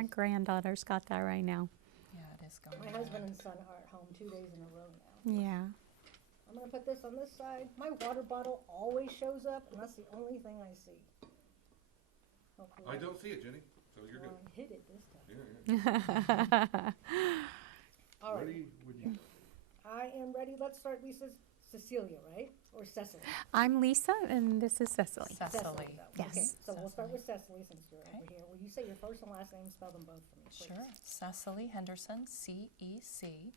My granddaughter's got that right now. Yeah, it is going My bad. husband and son are at home 2 days in a row now. Yeah. I'm gonna put this on this side. My water bottle always shows up, and that's the only thing I see. Hopefully I don't see it, Jenny, so you're good. I hit it this time. Yeah. All right, Ready when you. I am ready. Let's start. Lisa's Cecilia, right? Or Cecily? I'm Lisa, and this is Cecily. Cecily. though. Okay, Yes. so we'll start with Cecily since you're Okay. over here. Will you say your first and last name? Spell them both for me, please. Sure. Cecily Henderson, CECILYHenderson.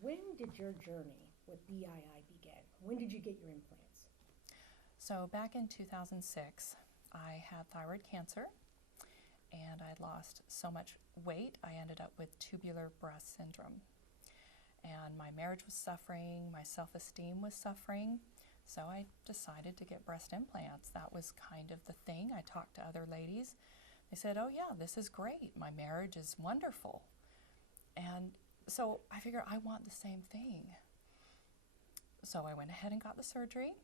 When did your journey with BII begin? When did you get your implants? So back in 2006, I had thyroid cancer, and I'd lost so much weight, I ended up with tubular breast syndrome. And my marriage was suffering, my self-esteem was suffering, so I decided to get breast implants. That was kind of the thing. I talked to other ladies. They said, oh yeah, this is great. My marriage is wonderful. And so I figured I want the same thing. So I went ahead and got the surgery.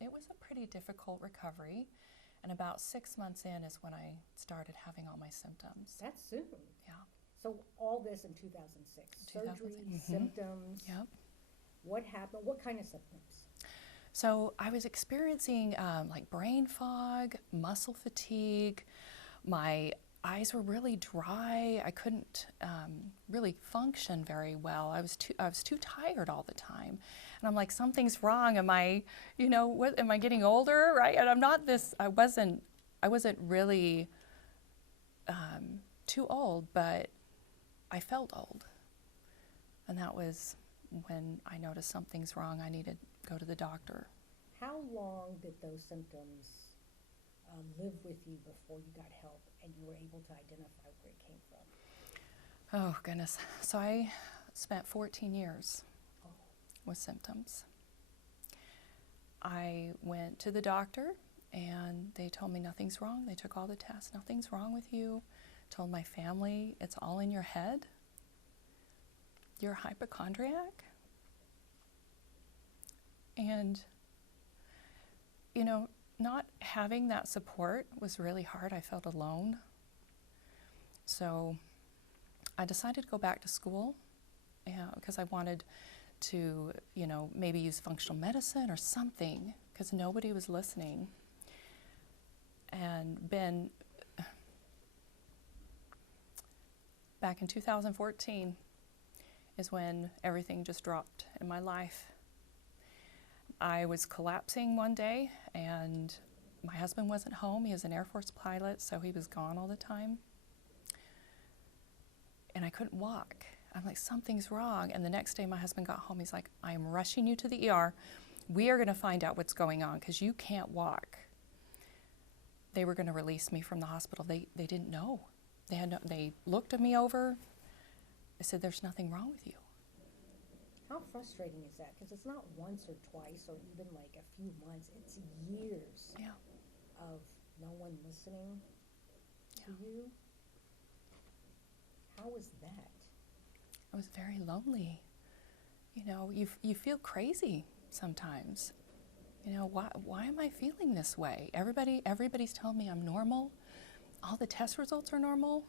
It was a pretty difficult recovery. And about 6 months in is when I started having all my symptoms. That's soon. Yeah. So all this in 2006. Surgery, 2006. symptoms. Yep. What happened? What kind of symptoms? So I was experiencing like brain fog, muscle fatigue. My eyes were really dry. I couldn't really function very well. I was too tired all the time. And I'm like, something's wrong. Am I, what, am I getting older, right? And I'm not this, I wasn't really too old, but I felt old. And that was when I noticed something's wrong. I needed to go to the doctor. How long did those symptoms live with you before you got help and you were able to identify where it came from? Oh, goodness. So I spent 14 years with symptoms. I went to the doctor and they told me nothing's wrong. They took all the tests. Nothing's wrong with you. Told my family it's all in your head. You're a hypochondriac. And, not having that support was really hard. I felt alone. So I decided to go back to school because I wanted to, maybe use functional medicine or something because nobody was listening. And back in 2014 is when everything just dropped in my life. I was collapsing one day and my husband wasn't home. He was an Air Force pilot, so he was gone all the time. And I couldn't walk. I'm like, something's wrong. And the next day my husband got home. He's like, I am rushing you to the ER. We are going to find out what's going on because you can't walk. They were going to release me from the hospital. They didn't know. They looked at me over. They said, there's nothing wrong with you. How frustrating is that? Because it's not once or twice or even like a few months. It's years of no one listening to you. How was that? I was very lonely. You feel crazy sometimes. Why am I feeling this way? Everybody's telling me I'm normal. All the test results are normal.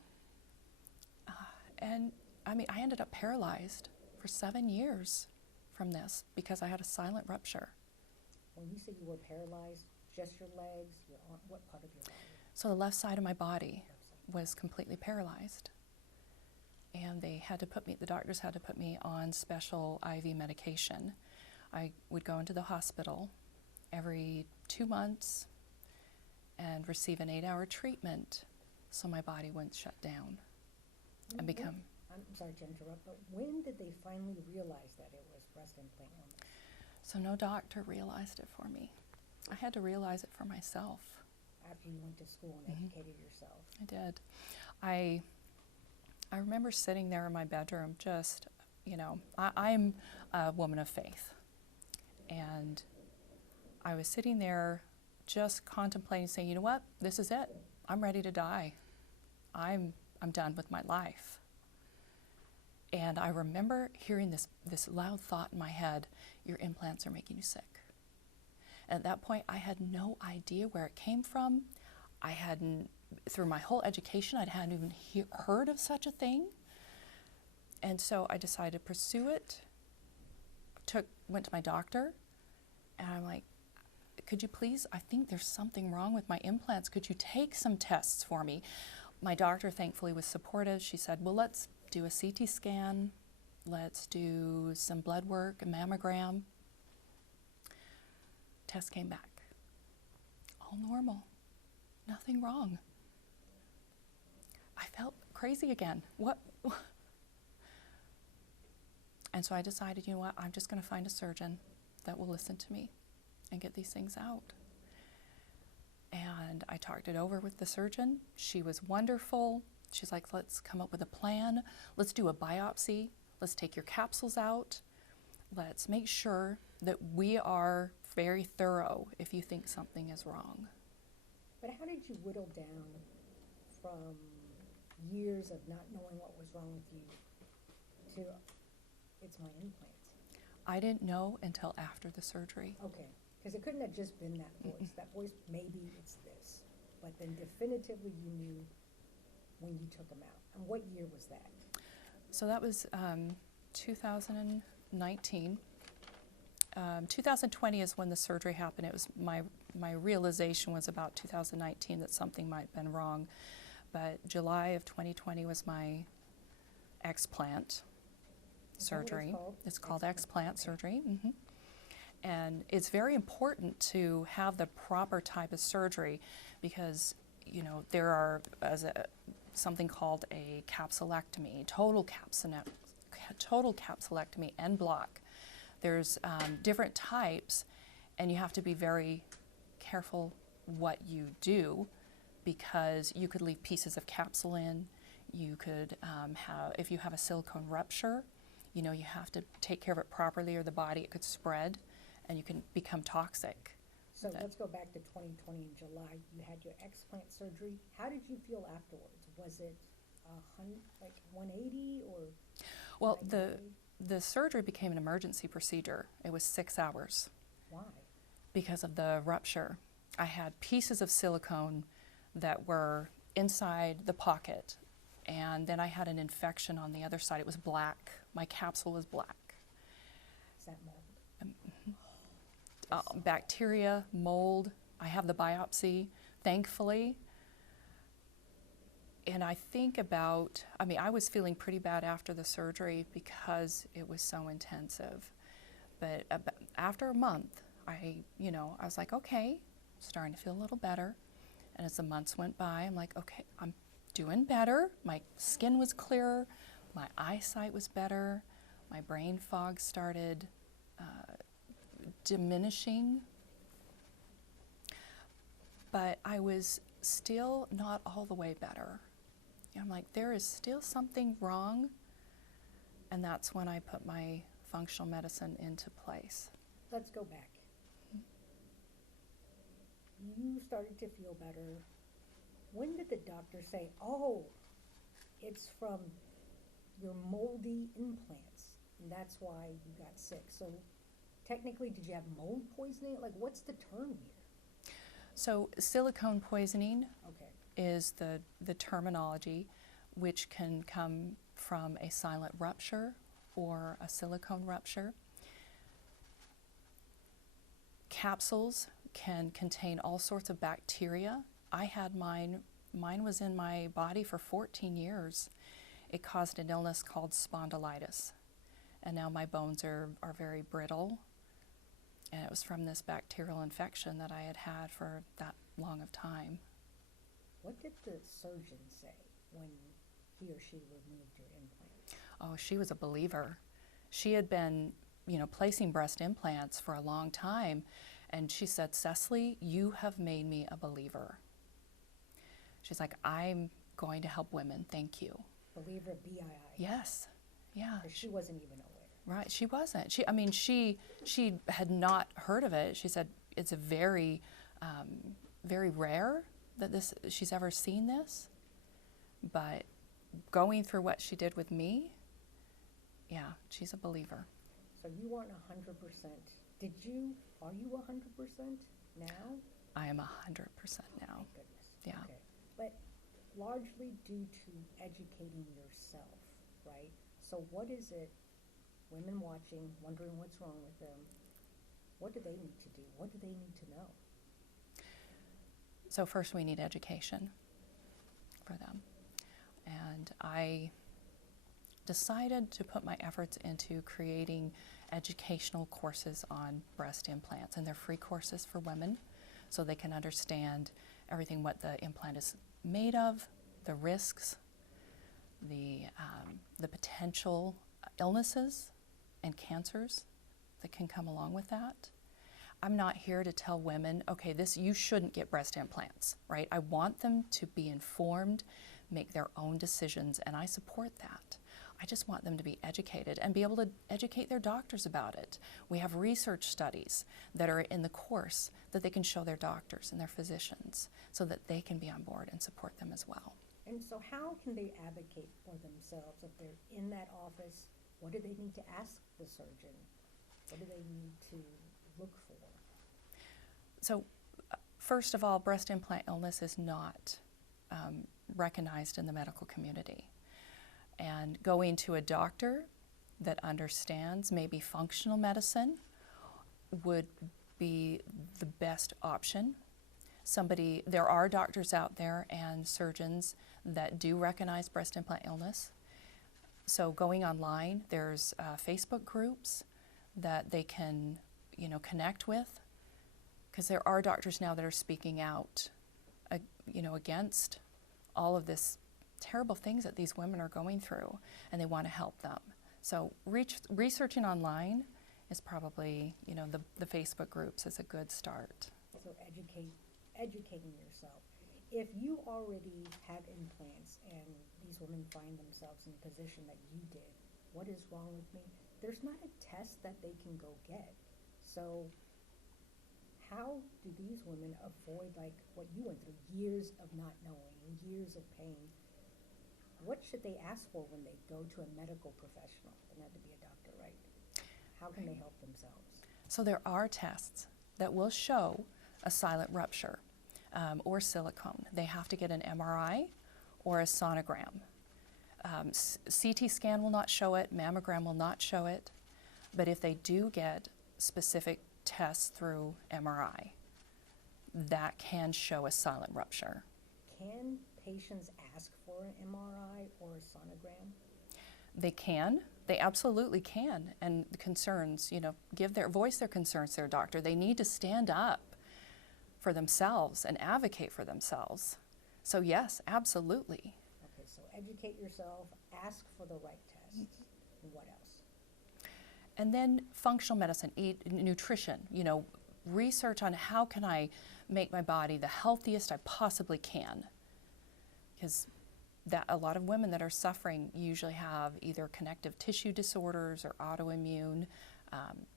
And I ended up paralyzed for 7 years from this because I had a silent rupture. When you say you were paralyzed, just your legs, your arm, what part of your body? So the left side of my body was completely paralyzed. And the doctors had to put me on special IV medication. I would go into the hospital every 2 months and receive an 8-hour treatment so my body wouldn't shut down and become... I'm sorry to interrupt, but when did they finally realize that it was breast implant illness? So no doctor realized it for me. I had to realize it for myself. After you went to school and educated yourself? I did. I remember sitting there in my bedroom just, I'm a woman of faith. And I was sitting there just contemplating, saying, you know what, this is it. I'm ready to die. I'm done with my life. And I remember hearing this loud thought in my head, your implants are making you sick. At that point, I had no idea where it came from. I hadn't, through my whole education, I hadn't even heard of such a thing. And so I decided to pursue it. Went to my doctor, and I'm like, could you please, I think there's something wrong with my implants. Could you take some tests for me? My doctor thankfully was supportive. She said, well, let's do a CT scan. Let's do some blood work, a mammogram. Test came back. All normal. Nothing wrong. I felt crazy again. What? And so I decided, you know what, I'm just going to find a surgeon that will listen to me and get these things out. And I talked it over with the surgeon. She was wonderful. She's like, let's come up with a plan. Let's do a biopsy. Let's take your capsules out. Let's make sure that we are very thorough if you think something is wrong. But how did you whittle down from years of not knowing what was wrong with you to, it's my implants? I didn't know until after the surgery. Okay, because it couldn't have just been that voice. That voice, maybe it's this. But then definitively you knew when you took them out. And what year was that? So that was 2019. 2020 is when the surgery happened. It was my realization was about 2019 that something might have been wrong. But July of 2020 was my explant surgery. It's called explant surgery. And it's very important to have the proper type of surgery because, you know, there are something called a capsulectomy, total capsulectomy en bloc. There's different types, and you have to be very careful what you do because you could leave pieces of capsule in. You could if you have a silicone rupture, you know, you have to take care of it properly or the body, it could spread and you can become toxic. So let's go back to 2020 in July. You had your explant surgery. How did you feel afterwards? Was it 180 or? Well, the surgery became an emergency procedure. It was 6 hours. Why? Because of the rupture. I had pieces of silicone that were inside the pocket, and then I had an infection on the other side. It was black. My capsule was black. Is that mold? Bacteria, mold. I have the biopsy, thankfully. And I think about, I was feeling pretty bad after the surgery because it was so intensive. But after a month, I was like, okay, starting to feel a little better. And as the months went by, I'm like, okay, I'm doing better. My skin was clearer. My eyesight was better. My brain fog started diminishing. But I was still not all the way better. I'm like, there is still something wrong. And that's when I put my functional medicine into place. Let's go back. You started to feel better. When did the doctor say, oh, it's from your moldy implants, and that's why you got sick? So technically, did you have mold poisoning? Like, what's the term here? So silicone poisoning is the terminology, which can come from a silent rupture or a silicone rupture. Capsules can contain all sorts of bacteria. I had mine was in my body for 14 years. It caused an illness called spondylitis. And now my bones are very brittle. And it was from this bacterial infection that I had had for that long of time. What did the surgeon say when he or she removed your implant? Oh, she was a believer. She had been, placing breast implants for a long time. And she said, Cecily, you have made me a believer. She's like, I'm going to help women. Thank you. Believer, B-I-I. Yes. Yeah. But she wasn't even aware. Right. She wasn't. She had not heard of it. She said it's a very, very rare that she's ever seen this. But going through what she did with me, yeah, she's a believer. So you weren't 100% Are you 100% now? I am 100% now. Thank goodness. Yeah. Okay. But largely due to educating yourself, right? So what is it, women watching, wondering what's wrong with them, what do they need to do? What do they need to know? So first we need education for them. And I decided to put my efforts into creating educational courses on breast implants, and they're free courses for women so they can understand everything, what the implant is made of, the risks, the potential illnesses and cancers that can come along with that. I'm not here to tell women, okay, you shouldn't get breast implants, right? I want them to be informed, make their own decisions, and I support that. I just want them to be educated and be able to educate their doctors about it. We have research studies that are in the course that they can show their doctors and their physicians so that they can be on board and support them as well. And so how can they advocate for themselves if they're in that office? What do they need to ask the surgeon? What do they need to look for? So first of all, breast implant illness is not recognized in the medical community. And going to a doctor that understands maybe functional medicine would be the best option. There are doctors out there and surgeons that do recognize breast implant illness. So going online, there's Facebook groups that they can, connect with, because there are doctors now that are speaking out, against all of this terrible things that these women are going through, and they want to help them. So researching online is probably, the Facebook groups is a good start. So educating yourself. If you already have implants and these women find themselves in a position that you did, what is wrong with me? There's not a test that they can go get. So how do these women avoid like what you went through, years of not knowing, years of pain? What should they ask for when they go to a medical professional? Doesn't have to be a doctor, right? How can they help themselves? So there are tests that will show a silent rupture or silicone. They have to get an MRI or a sonogram. CT scan will not show it, mammogram will not show it, but if they do get specific tests through MRI, that can show a silent rupture. Can patients ask for an MRI or a sonogram? They can. They absolutely can. And the concerns, voice their concerns to their doctor. They need to stand up for themselves and advocate for themselves. So yes, absolutely. Okay, so educate yourself, ask for the right tests. And what else? And then functional medicine, nutrition, research on how can I make my body the healthiest I possibly can. Because a lot of women that are suffering usually have either connective tissue disorders or autoimmune,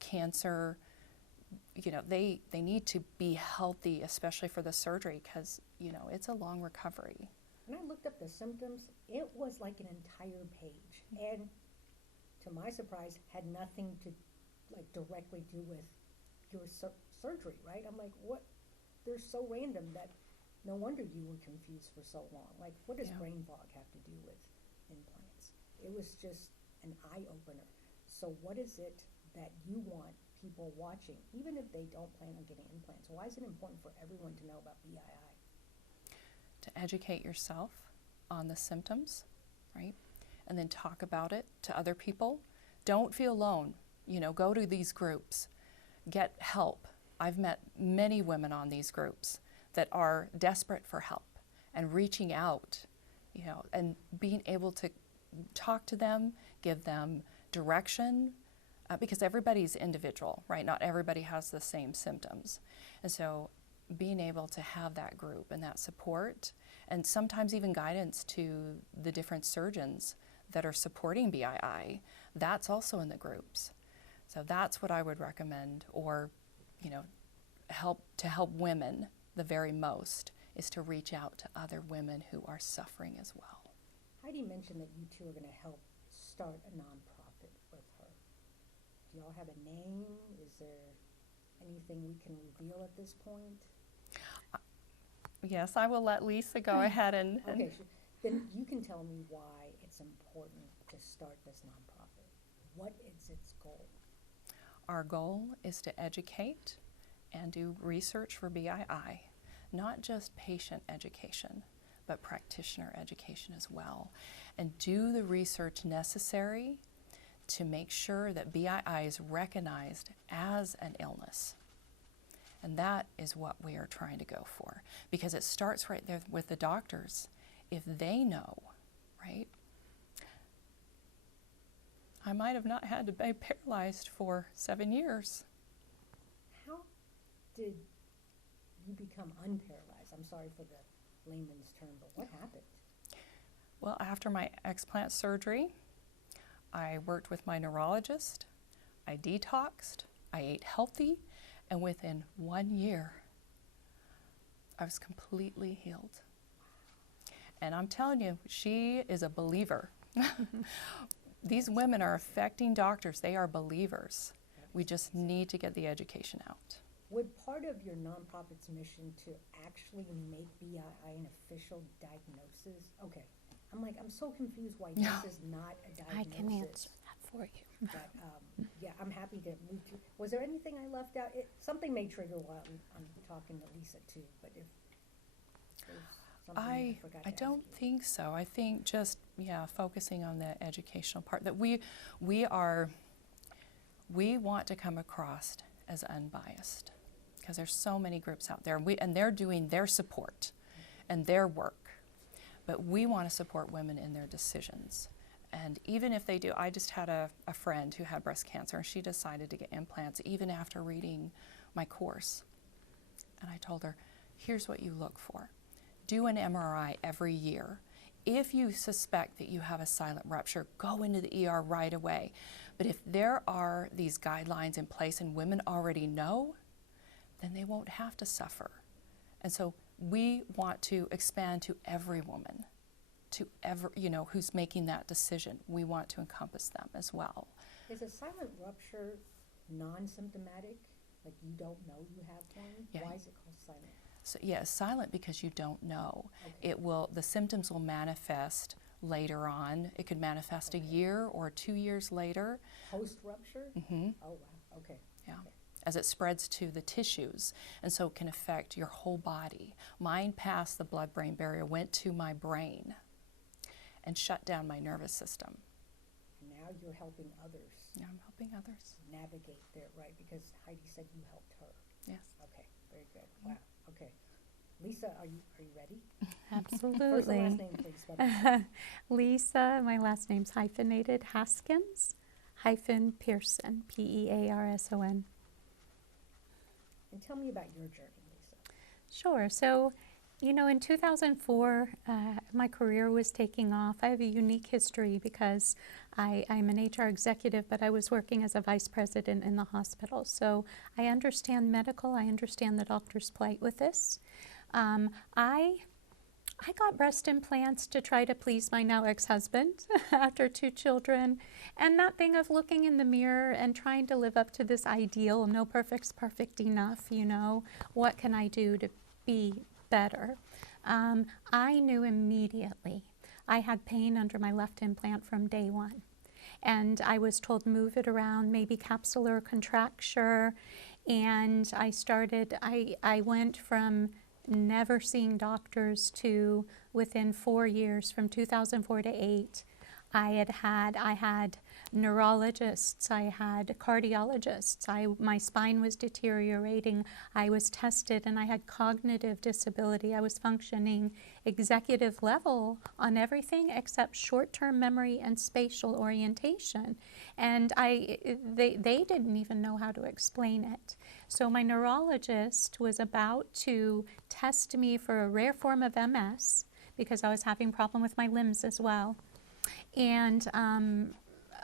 cancer. They need to be healthy, especially for the surgery, because, it's a long recovery. When I looked up the symptoms, it was like an entire page. And to my surprise, had nothing to directly do with your surgery, right? I'm like, what? They're so random that no wonder you were confused for so long. Like, what does brain fog have to do with implants? It was just an eye-opener. So what is it that you want people watching, even if they don't plan on getting implants? Why is it important for everyone to know about BII? To educate yourself on the symptoms, right? And then talk about it to other people. Don't feel alone. Go to these groups. Get help. I've met many women on these groups that are desperate for help and reaching out, and being able to talk to them, give them direction, because everybody's individual, right? Not everybody has the same symptoms. And so being able to have that group and that support, and sometimes even guidance to the different surgeons that are supporting BII, that's also in the groups. So that's what I would recommend, or, help women the very most, is to reach out to other women who are suffering as well. Heidi mentioned that you two are going to help start a nonprofit with her. Do y'all have a name? Is there anything we can reveal at this point? Yes, I will let Lisa go ahead and Okay, then you can tell me why it's important to start this nonprofit. What is its goal? our goal is to educate and do research for BII, not just patient education, but practitioner education as well, and do the research necessary to make sure that BII is recognized as an illness. And that is what we are trying to go for, because it starts right there with the doctors. If they know, right? I might have not had to be paralyzed for 7 years. How did you become unparalyzed? I'm sorry for the layman's term, but what happened? Well, after my explant surgery, I worked with my neurologist, I detoxed, I ate healthy, and within 1 year, I was completely healed. And I'm telling you, she is a believer. These women are affecting doctors. They are believers. We just need to get the education out. Would part of your nonprofit's mission to actually make BII an official diagnosis? Okay, I'm so confused why this is not a diagnosis. I can answer that for you. But, yeah, I'm happy to move to, was there anything I left out? Something may trigger while I'm talking to Lisa too, but if there's something I forgot to I ask don't you. think so. I think just, focusing on the educational part, that we want to come across as unbiased, because there's so many groups out there, and they're doing their support and their work, but we want to support women in their decisions. And even if they do, I just had a friend who had breast cancer, and she decided to get implants even after reading my course. And I told her, here's what you look for. Do an MRI every year. If you suspect that you have a silent rupture, go into the ER right away. But if there are these guidelines in place and women already know, then they won't have to suffer. And so we want to expand to every woman, to who's making that decision. We want to encompass them as well. Is a silent rupture non-symptomatic? Like you don't know you have one? Yeah. Why is it called silent? So, it's silent because you don't know. Okay. The symptoms will manifest later on. It could manifest a year or 2 years later. Post-rupture? Mm-hmm. Oh, wow, okay. Yeah. Okay. As it spreads to the tissues, and so it can affect your whole body. Mine passed the blood-brain barrier, went to my brain, and shut down my nervous system. And now you're helping others Yeah, I'm helping others. navigate their, right, because Heidi said you helped her. Yes. Okay, very good. Wow, okay. Lisa, are you ready? Absolutely. First and last name, please. Bye-bye. Lisa, my last name's hyphenated, Haskins-Pearson, P-E-A-R-S-O-N. And tell me about your journey, Lisa. Sure. So, in 2004, my career was taking off. I have a unique history because I'm an HR executive, but I was working as a vice president in the hospital. So I understand medical. I understand the doctor's plight with this. I got breast implants to try to please my now ex-husband after 2 children. And that thing of looking in the mirror and trying to live up to this ideal, no perfect's perfect enough, what can I do to be better? I knew immediately. I had pain under my left implant from day one. And I was told move it around, maybe capsular contracture. And I went from never seeing doctors to within 4 years, from 2004 to 8, I had neurologists, I had cardiologists, my spine was deteriorating, I was tested, and I had cognitive disability. I was functioning executive level on everything except short-term memory and spatial orientation. And they didn't even know how to explain it. So my neurologist was about to test me for a rare form of MS because I was having a problem with my limbs as well. And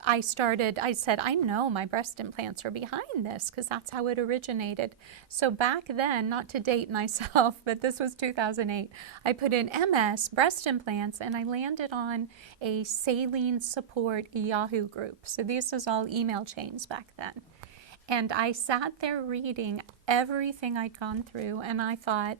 I said, I know my breast implants are behind this because that's how it originated. So back then, not to date myself, but this was 2008, I put in MS, breast implants, and I landed on a saline support Yahoo group. So this was all email chains back then. And I sat there reading everything I'd gone through, and I thought,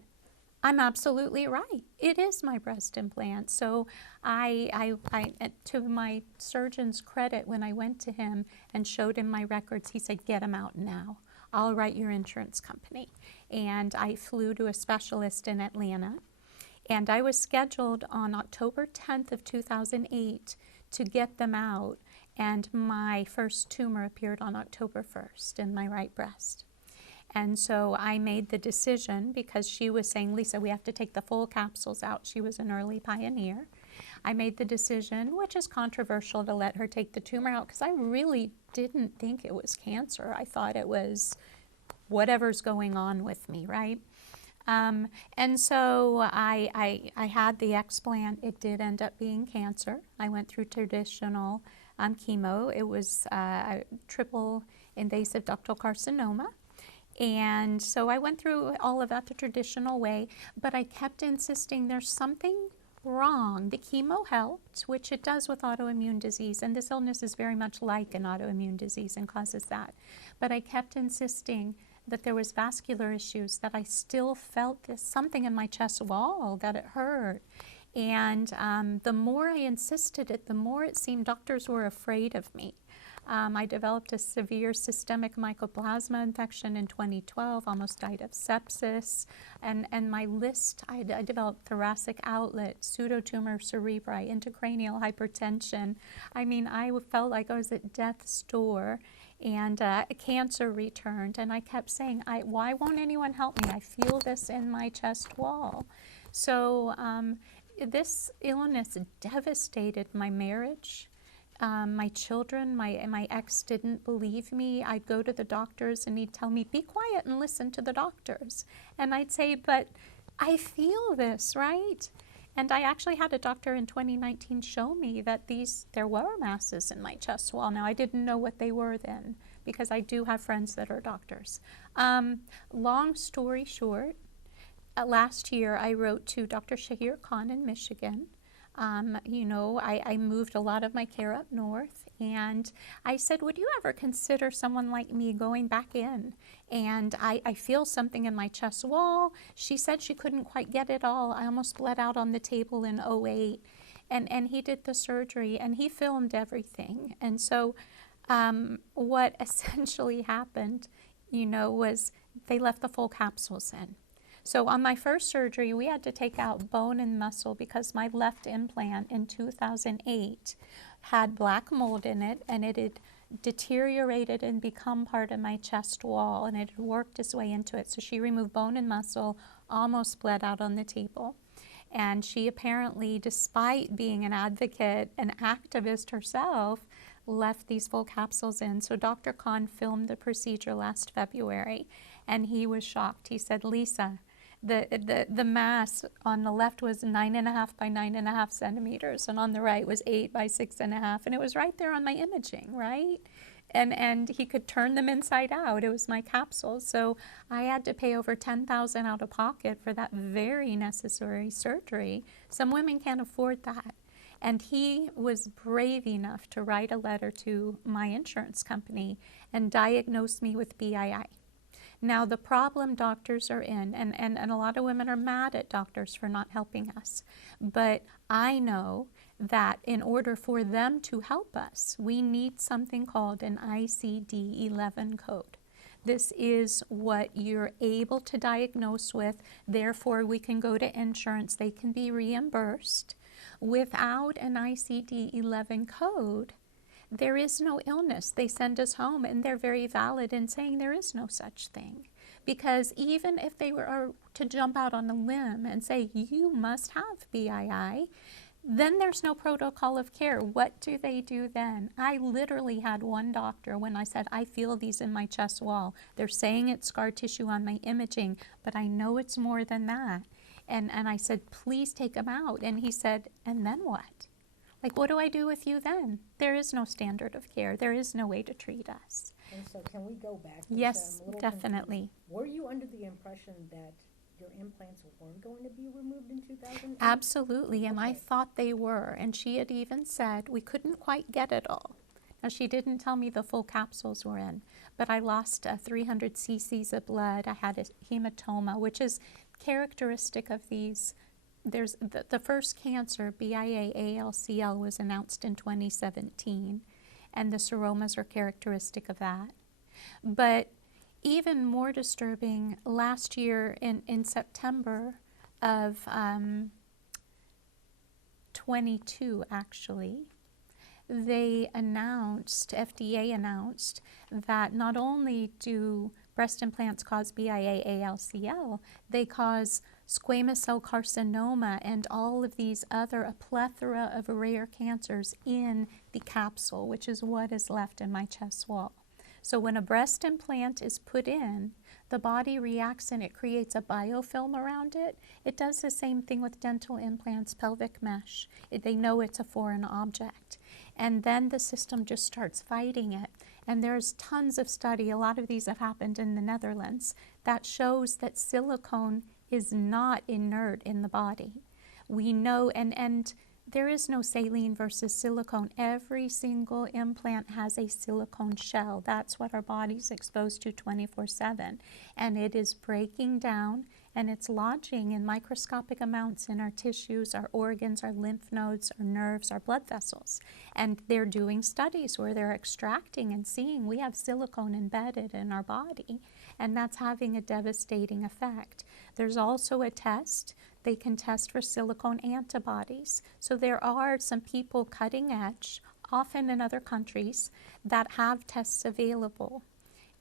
I'm absolutely right. It is my breast implant. So to my surgeon's credit, when I went to him and showed him my records, he said, get them out now. I'll write your insurance company. And I flew to a specialist in Atlanta. And I was scheduled on October 10th of 2008 to get them out. And my first tumor appeared on October 1st in my right breast. And so I made the decision, because she was saying, Lisa, we have to take the full capsules out. She was an early pioneer. I made the decision, which is controversial, to let her take the tumor out, because I really didn't think it was cancer. I thought it was whatever's going on with me, right? And so I had the explant. It did end up being cancer. I went through traditional chemo. It was triple invasive ductal carcinoma. And so I went through all of that the traditional way, but I kept insisting there's something wrong. The chemo helped, which it does with autoimmune disease, and this illness is very much like an autoimmune disease and causes that. But I kept insisting that there was vascular issues, that I still felt this something in my chest wall, that it hurt. And the more I insisted it, the more it seemed doctors were afraid of me. I developed a severe systemic mycoplasma infection in 2012, almost died of sepsis. And my list, I developed thoracic outlet, pseudotumor cerebri, intracranial hypertension. I mean, I felt like I was at death's door, and cancer returned. And I kept saying, why won't anyone help me? I feel this in my chest wall. So this illness devastated my marriage. My children, my ex didn't believe me. I'd go to the doctors and he'd tell me, be quiet and listen to the doctors. And I'd say, but I feel this, right? And I actually had a doctor in 2019 show me that there were masses in my chest wall. Now, I didn't know what they were then, because I do have friends that are doctors. Long story short, last year I wrote to Dr. Shahir Khan in Michigan. You know, I moved a lot of my care up north, and I said, would you ever consider someone like me going back in? And I feel something in my chest wall. She said she couldn't quite get it all. I almost bled out on the table in 2008. And he did the surgery, and he filmed everything. And so what essentially happened, you know, was they left the full capsules in. So on my first surgery, we had to take out bone and muscle because my left implant in 2008 had black mold in it, and it had deteriorated and become part of my chest wall, and it had worked its way into it. So she removed bone and muscle, almost bled out on the table. And she apparently, despite being an advocate, an activist herself, left these full capsules in. So Dr. Khan filmed the procedure last February, and he was shocked. He said, Lisa, the mass on the left was 9.5 by 9.5 centimeters, and on the right was 8 by 6.5, and it was right there on my imaging, right? And he could turn them inside out. It was my capsules. So I had to pay over $10,000 out of pocket for that very necessary surgery. Some women can't afford that. And he was brave enough to write a letter to my insurance company and diagnose me with BII. Now, the problem doctors are in, and a lot of women are mad at doctors for not helping us, but I know that in order for them to help us, we need something called an ICD-11 code. This is what you're able to diagnose with, therefore we can go to insurance, they can be reimbursed. Without an ICD-11 code, there is no illness. They send us home, and they're very valid in saying there is no such thing. Because even if they were to jump out on a limb and say, you must have BII, then there's no protocol of care. What do they do then? I literally had one doctor when I said, I feel these in my chest wall. They're saying it's scar tissue on my imaging, but I know it's more than that. And I said, please take them out. And he said, and then what? Like, what do I do with you then? There is no standard of care. There is no way to treat us. And so can we go back? Yes, I'm a little definitely. confused. Were you under the impression that your implants weren't going to be removed in 2008? Absolutely, and I Okay. thought they were. And she had even said we couldn't quite get it all. Now, she didn't tell me the full capsules were in, but I lost 300 cc's of blood. I had a hematoma, which is characteristic of these. There's the first cancer, BIA-ALCL, was announced in 2017, and the seromas are characteristic of that. But even more disturbing, last year in September of 22, actually, they announced, FDA announced, that not only do breast implants cause BIA-ALCL, they cause squamous cell carcinoma and all of these other, a plethora of rare cancers in the capsule, which is what is left in my chest wall. So when a breast implant is put in, the body reacts and it creates a biofilm around it. It does the same thing with dental implants, pelvic mesh. They know it's a foreign object. And then the system just starts fighting it. And there's tons of study, a lot of these have happened in the Netherlands, that shows that silicone is not inert in the body. We know, and there is no saline versus silicone. Every single implant has a silicone shell. That's what our body's exposed to 24/7. And it is breaking down and it's lodging in microscopic amounts in our tissues, our organs, our lymph nodes, our nerves, our blood vessels. And they're doing studies where they're extracting and seeing we have silicone embedded in our body, and that's having a devastating effect. There's also a test. They can test for silicone antibodies. So there are some people cutting edge, often in other countries, that have tests available.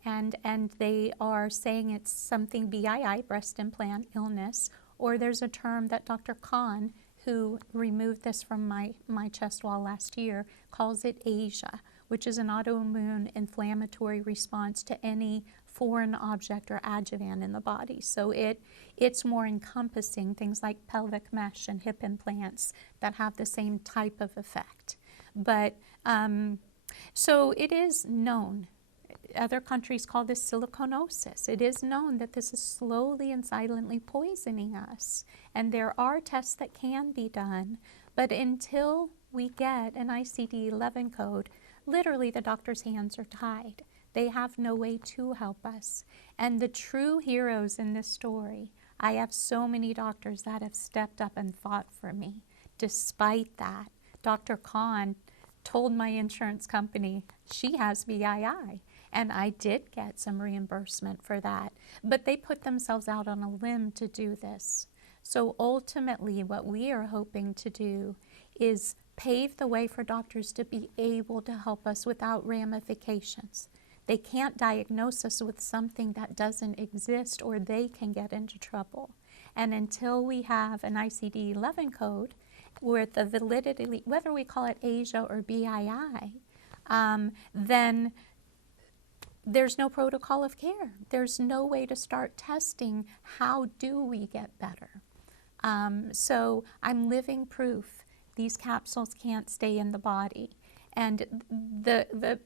And they are saying it's something BII, breast implant illness, or there's a term that Dr. Khan, who removed this from my chest wall last year, calls it Asia, which is an autoimmune inflammatory response to any foreign object or adjuvant in the body. So it's more encompassing things like pelvic mesh and hip implants that have the same type of effect. But so it is known. Other countries call this siliconosis. It is known that this is slowly and silently poisoning us. And there are tests that can be done, but until we get an ICD-11 code, literally the doctor's hands are tied. They have no way to help us. And the true heroes in this story, I have so many doctors that have stepped up and fought for me. Despite that, Dr. Khan told my insurance company she has BII. And I did get some reimbursement for that. But they put themselves out on a limb to do this. So ultimately, what we are hoping to do is pave the way for doctors to be able to help us without ramifications. They can't diagnose us with something that doesn't exist, or they can get into trouble. And until we have an ICD-11 code with the validity, whether we call it Asia or BII, then there's no protocol of care. There's no way to start testing how do we get better. So I'm living proof these capsules can't stay in the body. And the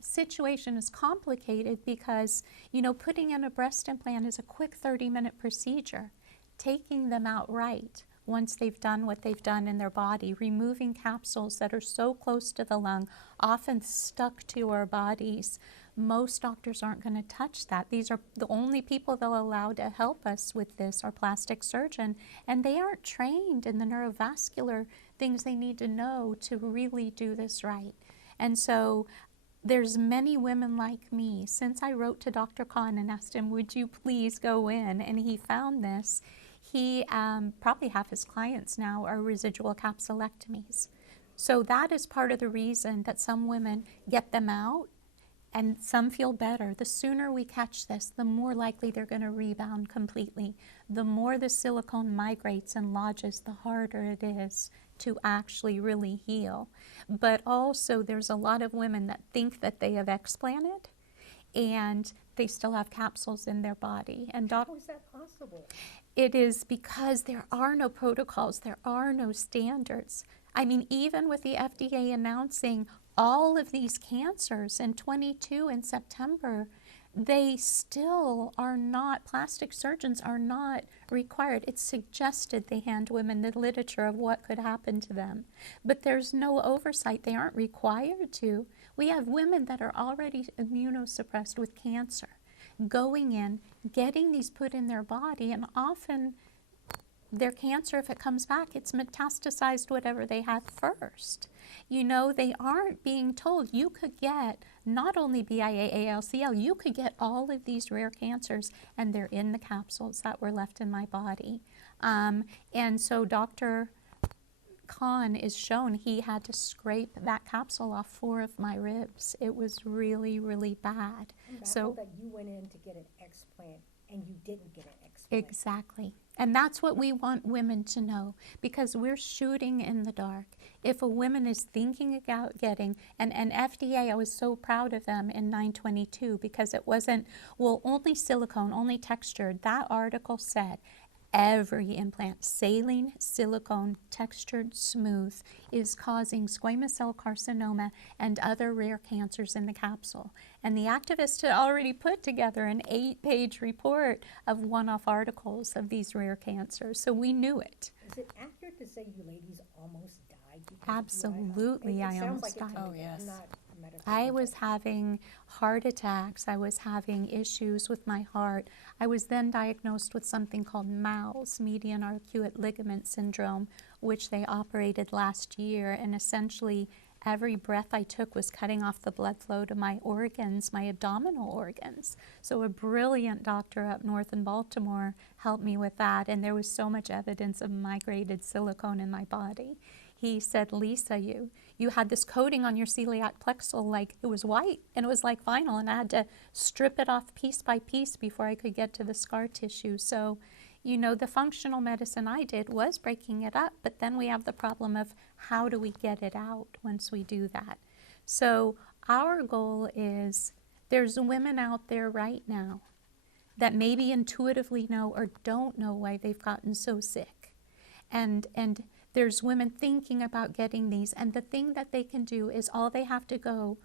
situation is complicated because, you know, putting in a breast implant is a quick 30-minute procedure. Taking them out right, once they've done what they've done in their body, removing capsules that are so close to the lung, often stuck to our bodies, most doctors aren't going to touch that. These are the only people they'll allow to help us with this, our plastic surgeon, and they aren't trained in the neurovascular things they need to know to really do this right. And so there's many women like me. Since I wrote to Dr. Khan and asked him, would you please go in, and he found this, he, probably half his clients now are residual capsulectomies. So that is part of the reason that some women get them out and some feel better. The sooner we catch this, the more likely they're going to rebound completely. The more the silicone migrates and lodges, the harder it is to actually really heal. But also there's a lot of women that think that they have explanted and they still have capsules in their body. And How is that possible? it is because there are no protocols, there are no standards. I mean, even with the FDA announcing all of these cancers in 22 in September, they still are not, plastic surgeons are not required. It's suggested they hand women the literature of what could happen to them. But there's no oversight. They aren't required to. We have women that are already immunosuppressed with cancer, going in, getting these put in their body, and often their cancer, if it comes back, it's metastasized whatever they had first. You know, they aren't being told you could get not only BIA, ALCL, you could get all of these rare cancers, and they're in the capsules that were left in my body. And so Dr. Khan is shown he had to scrape that capsule off 4 of my ribs. It was really, really bad. I'm baffled So that you went in to get an explant and you didn't get an explant. exactly. And that's what we want women to know, because we're shooting in the dark. If a woman is thinking about getting, and FDA, I was so proud of them in 922, because it wasn't, well, only silicone, only textured. That article said every implant, saline, silicone, textured, smooth, is causing squamous cell carcinoma and other rare cancers in the capsule. And the activists had already put together an 8-page report of one-off articles of these rare cancers, so we knew it. Is it accurate to say you ladies almost died? because of Absolutely, it I sounds almost like it to died. Oh, me. yes. I'm not a medical I was professional. having heart attacks. I was having issues with my heart. I was then diagnosed with something called MALS, median arcuate ligament syndrome, which they operated last year. And essentially, every breath I took was cutting off the blood flow to my organs, my abdominal organs. So a brilliant doctor up north in Baltimore helped me with that. And there was so much evidence of migrated silicone in my body. He said, Lisa, you had this coating on your celiac plexus, like it was white, and it was like vinyl, and I had to strip it off piece by piece before I could get to the scar tissue. So, you know, the functional medicine I did was breaking it up, but then we have the problem of how do we get it out once we do that? So our goal is, there's women out there right now that maybe intuitively know or don't know why they've gotten so sick. And there's women thinking about getting these, and the thing that they can do is all they have to go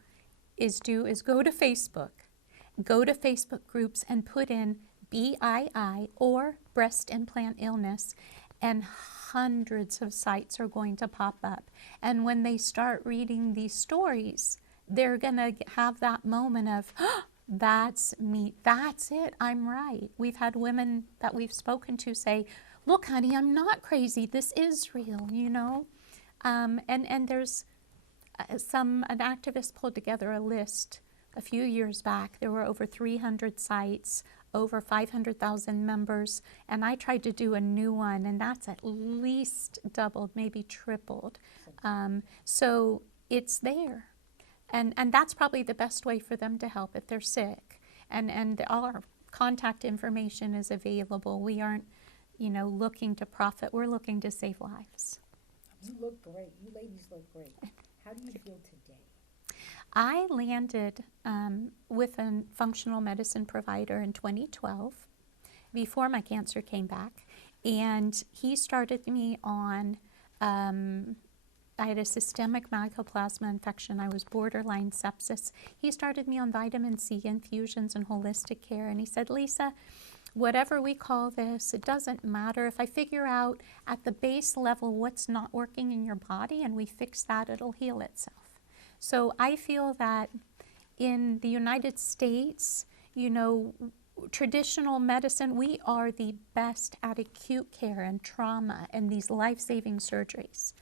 to Facebook, go to Facebook groups and put in BII or breast implant illness, and hundreds of sites are going to pop up. And when they start reading these stories, they're gonna have that moment of, oh, that's me, that's it, I'm right. We've had women that we've spoken to say, look, honey, I'm not crazy. This is real, you know? And there's an activist pulled together a list a few years back. There were over 300 sites, over 500,000 members, and I tried to do a new one, and that's at least doubled, maybe tripled. So it's there. And that's probably the best way for them to help if they're sick. And all our contact information is available. We aren't, you know, looking to profit. We're looking to save lives. You look great. You ladies look great. How do you feel today? I landed with a functional medicine provider in 2012, before my cancer came back, and he started me on, I had a systemic mycoplasma infection. I was borderline sepsis. He started me on vitamin C infusions and holistic care, and he said, Lisa, whatever we call this, it doesn't matter. If I figure out at the base level what's not working in your body and we fix that, it'll heal itself. So I feel that in the United States, you know, traditional medicine, we are the best at acute care and trauma and these life-saving surgeries.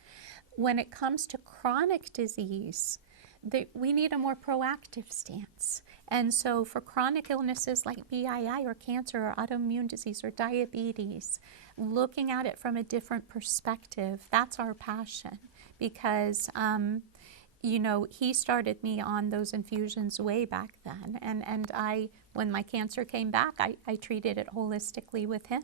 When it comes to chronic disease, we need a more proactive stance. And so for chronic illnesses like BII or cancer or autoimmune disease or diabetes, looking at it from a different perspective, that's our passion. Because, you know, he started me on those infusions way back then. And when my cancer came back, I treated it holistically with him.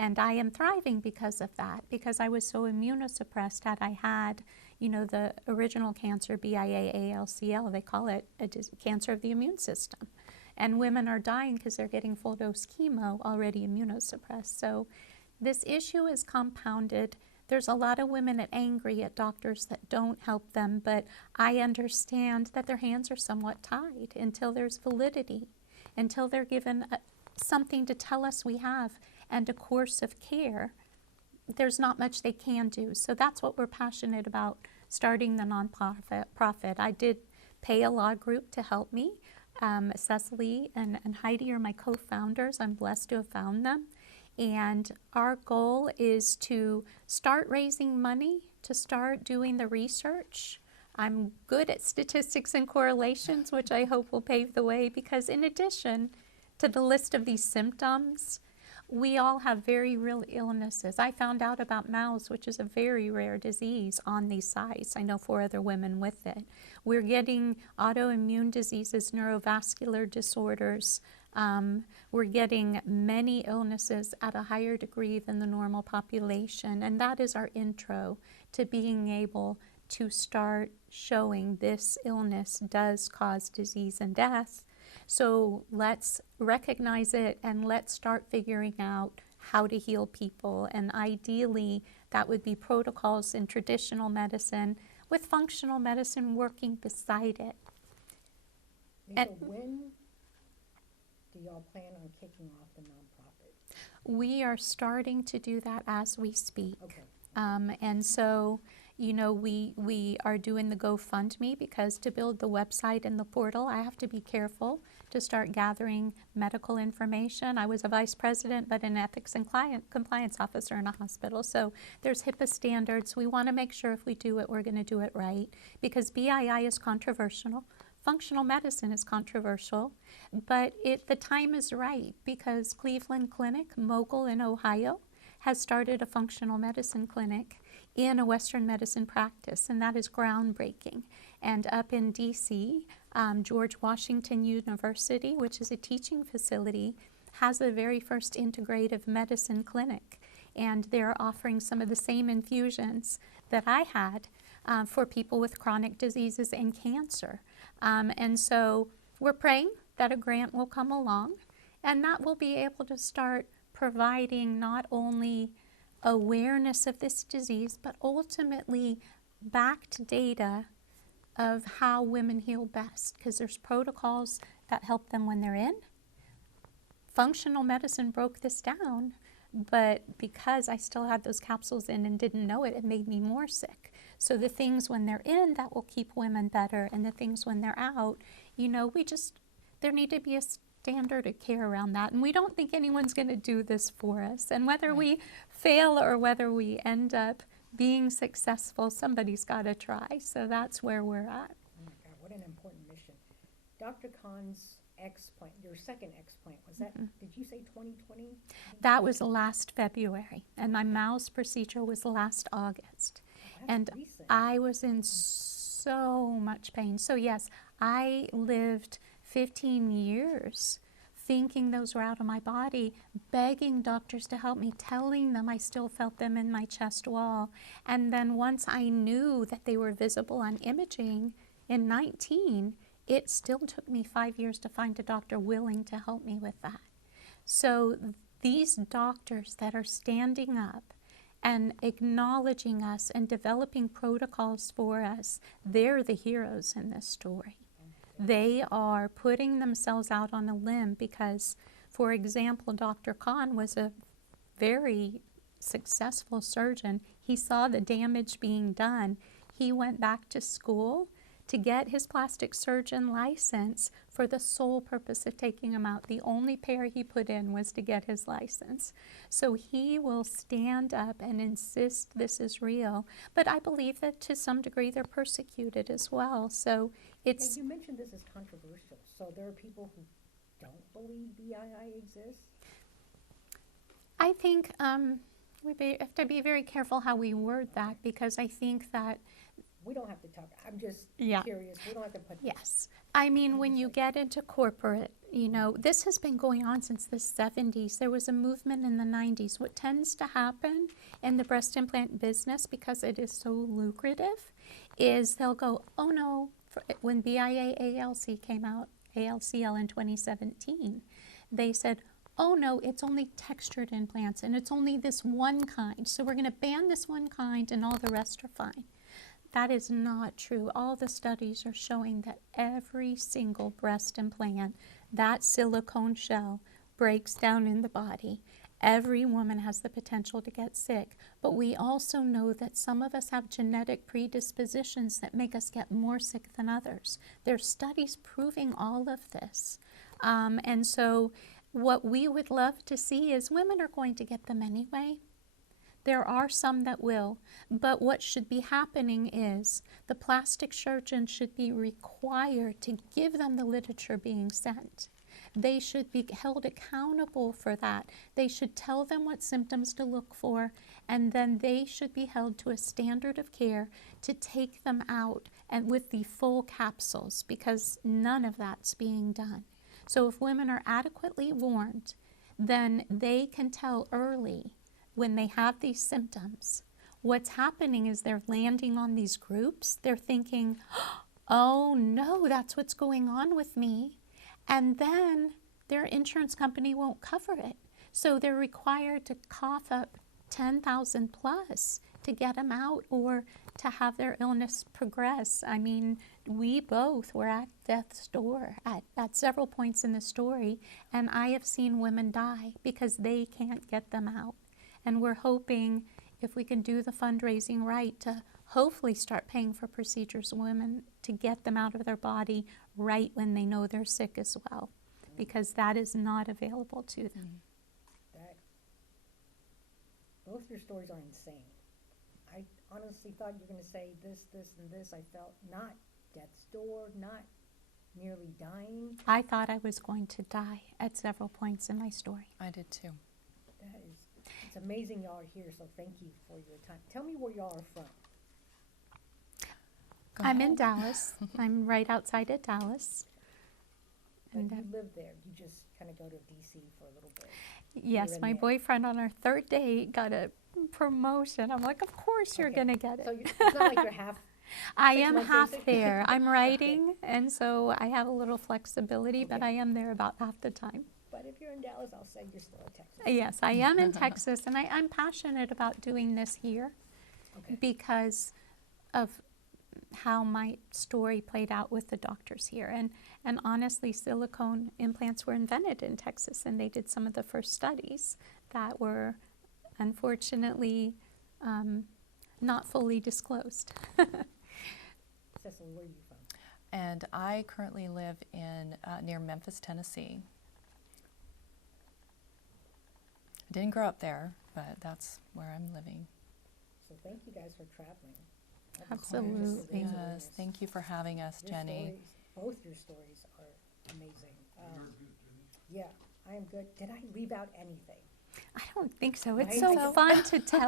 And I am thriving because of that, because I was so immunosuppressed that I had, you know, the original cancer, BIA, ALCL, they call it a cancer of the immune system. And women are dying because they're getting full dose chemo, already immunosuppressed. So this issue is compounded. There's a lot of women angry at doctors that don't help them, but I understand that their hands are somewhat tied until there's validity, until they're given something to tell us we have and a course of care. There's not much they can do. So that's what we're passionate about, starting the nonprofit. I did pay a law group to help me. Cecily and Heidi are my co-founders. I'm blessed to have found them. And our goal is to start raising money, to start doing the research. I'm good at statistics and correlations, which I hope will pave the way, because in addition to the list of these symptoms, we all have very real illnesses. I found out about MALS, which is a very rare disease, on these sites. I know 4 other women with it. We're getting autoimmune diseases, neurovascular disorders. We're getting many illnesses at a higher degree than the normal population. And that is our intro to being able to start showing this illness does cause disease and death. So let's recognize it and let's start figuring out how to heal people. And ideally, that would be protocols in traditional medicine with functional medicine working beside it. So when do y'all plan on kicking off the nonprofit? We are starting to do that as we speak. Okay. And so, you know, we are doing the GoFundMe, because to build the website and the portal, I have to be careful to start gathering medical information. I was a vice president, but an ethics and compliance officer in a hospital. So there's HIPAA standards. We want to make sure if we do it, we're going to do it right, because BII is controversial. Functional medicine is controversial, but the time is right, because Cleveland Clinic, Mogul in Ohio, has started a functional medicine clinic in a Western medicine practice, and that is groundbreaking. And up in DC, George Washington University, which is a teaching facility, has the very first integrative medicine clinic, and they're offering some of the same infusions that I had for people with chronic diseases and cancer. And so we're praying that a grant will come along, and that will be able to start providing not only awareness of this disease, but ultimately backed data of how women heal best, because there's protocols that help them when they're in. Functional medicine broke this down, but because I still had those capsules in and didn't know it, it made me more sick. So the things when they're in that will keep women better, and the things when they're out, you know, there need to be a standard of care around that. And we don't think anyone's going to do this for us. And whether we fail or whether we end up being successful, somebody's got to try. So that's where we're at. Oh my God, what an important mission. Dr. Khan's explant, your second explant, was that, did you say 2020? That was last February, and my MALS procedure was last August. Oh, that's And recent. I was in so much pain. So yes, I lived 15 years thinking those were out of my body, begging doctors to help me, telling them I still felt them in my chest wall. And then once I knew that they were visible on imaging in 19, it still took me 5 years to find a doctor willing to help me with that. So these doctors that are standing up and acknowledging us and developing protocols for us, they're the heroes in this story. They are putting themselves out on a limb because, for example, Dr. Khan was a very successful surgeon. He saw the damage being done. He went back to school to get his plastic surgeon license for the sole purpose of taking him out. The only pair he put in was to get his license. So he will stand up and insist this is real. But I believe that to some degree they're persecuted as well. So it's... Now, you mentioned this is controversial, so there are people who don't believe BII exists? I think we have to be very careful how we word that, because I think that We don't have to talk, I'm just Yeah. curious, we don't have to put. yes. I mean, when you get into corporate, you know, this has been going on since the 70s. There was a movement in the 90s. What tends to happen in the breast implant business, because it is so lucrative, is they'll go, oh no, when BIA ALC came out, ALCL in 2017, they said, oh no, it's only textured implants and it's only this one kind. So we're going to ban this one kind and all the rest are fine. That is not true. All the studies are showing that every single breast implant, that silicone shell breaks down in the body Every woman has the potential to get sick, but we also know that some of us have genetic predispositions that make us get more sick than others. There's studies proving all of this. And so what we would love to see is women are going to get them anyway. There are some that will, but what should be happening is the plastic surgeon should be required to give them the literature being sent. They should be held accountable for that. They should tell them what symptoms to look for, and then they should be held to a standard of care to take them out and with the full capsules, because none of that's being done. So if women are adequately warned, then they can tell early when they have these symptoms. What's happening is they're landing on these groups. They're thinking, oh no, that's what's going on with me. And then their insurance company won't cover it. So they're required to cough up $10,000 plus to get them out or to have their illness progress. I mean, we both were at death's door at several points in the story, and I have seen women die because they can't get them out. And we're hoping, if we can do the fundraising right, to hopefully start paying for procedures for women to get them out of their body right when they know they're sick as well, because that is not available to them. Both your stories are insane. I honestly thought you were going to say this, and this. I felt not death's door, not nearly dying. I thought I was going to die at several points in my story. I did too. It's amazing y'all are here, so thank you for your time. Tell me where y'all are from. I'm in Dallas. I'm right outside of Dallas. But And, you live there. You just kind of go to D.C. for a little bit. yes, in my there. boyfriend on our third date got a promotion. I'm like, of course you're Okay. going to get it. So it's not like you're half. I 6 am months half basic? there. I'm Okay. writing, and so I have a little flexibility, but Okay. I am there about half the time. But if you're in Dallas, I'll say you're still in Texas. Yes, I am in Texas, and I'm passionate about doing this here Okay. because of how my story played out with the doctors here. And honestly, silicone implants were invented in Texas, and they did some of the first studies that were unfortunately not fully disclosed. Cecily, where are you from? And I currently live in near Memphis, Tennessee. I didn't grow up there, but that's where I'm living. So thank you guys for traveling. That was Absolutely. just Yes, thank you for having us, Your Jenny. stories, both your stories are amazing. Yeah, I am good. Did I leave out anything? I don't think so. It's Right? so fun to tell